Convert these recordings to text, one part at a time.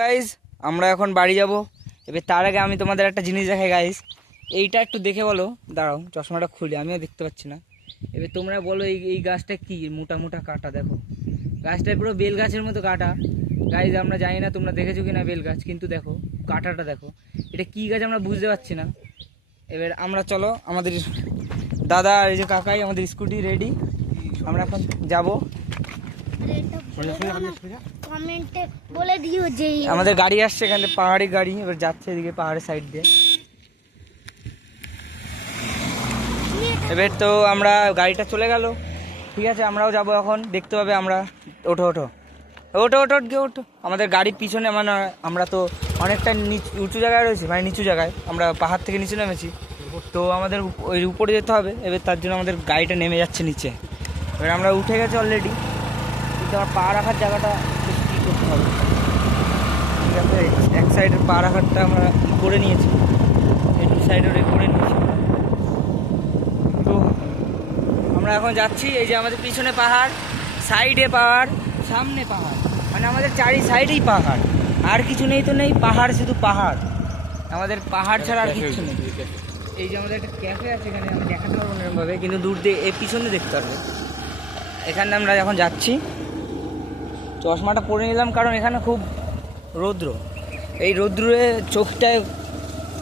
Guys আমরা এখন বাড়ি যাব। এবার তার আগে আমি তোমাদের একটা জিনিস দেখাই গাইজ, এইটা একটু দেখে বলো। দাঁড়াও চশমাটা খুলে, আমিও দেখতে পাচ্ছি না। এবার তোমরা বলো এই গাছটা কি মোটা মোটা কাটা, দেখো গাছটা পুরো বেল গাছের মতো কাটা। গাইজ আমরা জানি না তোমরা দেখেছো কিনা বেল গাছ, কিন্তু দেখো কাটাটা দেখো, এটা কি গাছ আমরা বুঝতে পারছি না। এবার আমরা চলো, আমাদের দাদা আর এই যে কাকাই আমাদের স্কুটি রেডি, আমরা এখন যাবো। আমাদের গাড়ি আসছে এখান থেকে, পাহাড়ি গাড়ি, এবার যাচ্ছে এদিকে পাহাড়ের সাইড দিয়ে। এবার তো আমরা গাড়িটা চলে গেল, ঠিক আছে আমরাও যাব এখন, দেখতে পাবে আমরা। ওঠো ওঠো ওঠো ওঠো গিয়ে ওঠো। আমাদের গাড়ির পিছনে মানে আমরা তো অনেকটা উঁচু জায়গায় রয়েছে, মানে নিচু জায়গায়, আমরা পাহাড় থেকে নিচে নেমেছি, তো আমাদের ওই উপরে যেতে হবে। এবার তার জন্য আমাদের গাড়িটা নেমে যাচ্ছে নিচে। এবার আমরা উঠে গেছি অলরেডি, কিন্তু আমার পা রাখার জায়গাটা কী করতে হবে। ঠিক আছে, এক সাইডের পা রাখারটা আমরা করে নিয়েছি, এই দু সাইডের করে নিয়েছি। তো আমরা এখন যাচ্ছি, এই যে আমাদের পিছনে পাহাড়, সাইডে পাহাড়, সামনে পাহাড়, মানে আমাদের চারি সাইডেই পাহাড়, আর কিছু নেই তো নেই, পাহাড়, শুধু পাহাড়, আমাদের পাহাড় ছাড়া আর কিছু নেই। এই যে আমাদের একটা ক্যাফে আছে এখানে, আমি দেখাতে পারবো না এরকমভাবে, কিন্তু দূর দিয়ে এই পিছনে দেখতে পারবে। এখানে আমরা এখন যাচ্ছি, চশমাটা পরে নিলাম কারণ এখানে খুব রৌদ্র, এই রৌদ্রে চোখটায়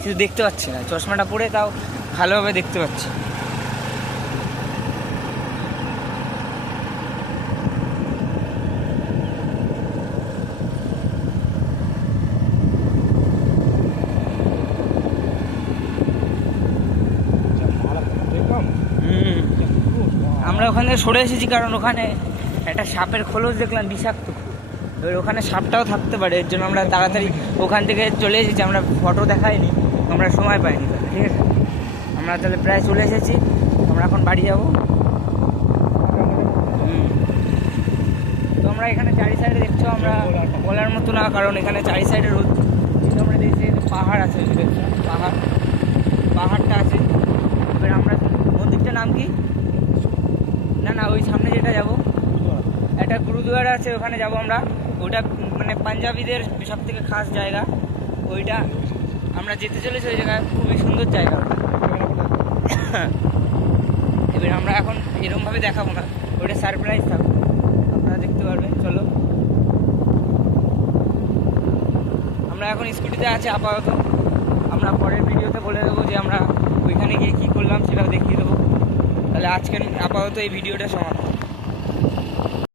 কিছু দেখতে পাচ্ছি না, চশমাটা পরে তাও ভালোভাবে দেখতে পাচ্ছি। আমরা ওখানে সরে এসেছি কারণ ওখানে একটা সাপের খোলস দেখলাম, বিষাক্ত। এবার ওখানে সাপটাও থাকতে পারে, এর জন্য আমরা তাড়াতাড়ি ওখান থেকে চলে এসেছি। আমরা ফটো দেখাইনি, আমরা সময় পাইনি, ঠিক আছে। আমরা তাহলে প্রায় চলে এসেছি, আমরা এখন বাড়ি যাব। তো আমরা এখানে চারি সাইডে দেখছো, আমরা বলার মতো না, কারণ এখানে চারি সাইডে রোদ, কিন্তু আমরা দেখছি পাহাড় আছে, দেখছো পাহাড়টা আছে। এবার আমরা মন্দিরটার নাম কি, না ওই সামনে যেটা যাব, একটা গুরুদুয়ারা আছে, ওখানে যাব আমরা। ওটা মানে পাঞ্জাবিদের সব থেকে খাস জায়গা, ওইটা আমরা যেতে চলেছি। ওই জায়গায় খুবই সুন্দর জায়গা ওটা। এবার আমরা এখন এরকমভাবে দেখাবো না, ওটা সারপ্রাইজ থাকবে, আপনারা দেখতে পারবেন। চলো, আমরা এখন স্কুটিতে আছি আপাতত, আমরা পরের ভিডিওতে বলে দেবো যে আমরা ওইখানে গিয়ে কী করলাম সেটাও দেখিয়ে দেবো। তাহলে আজকের আপাতত এই ভিডিওটা সমাপ্ত।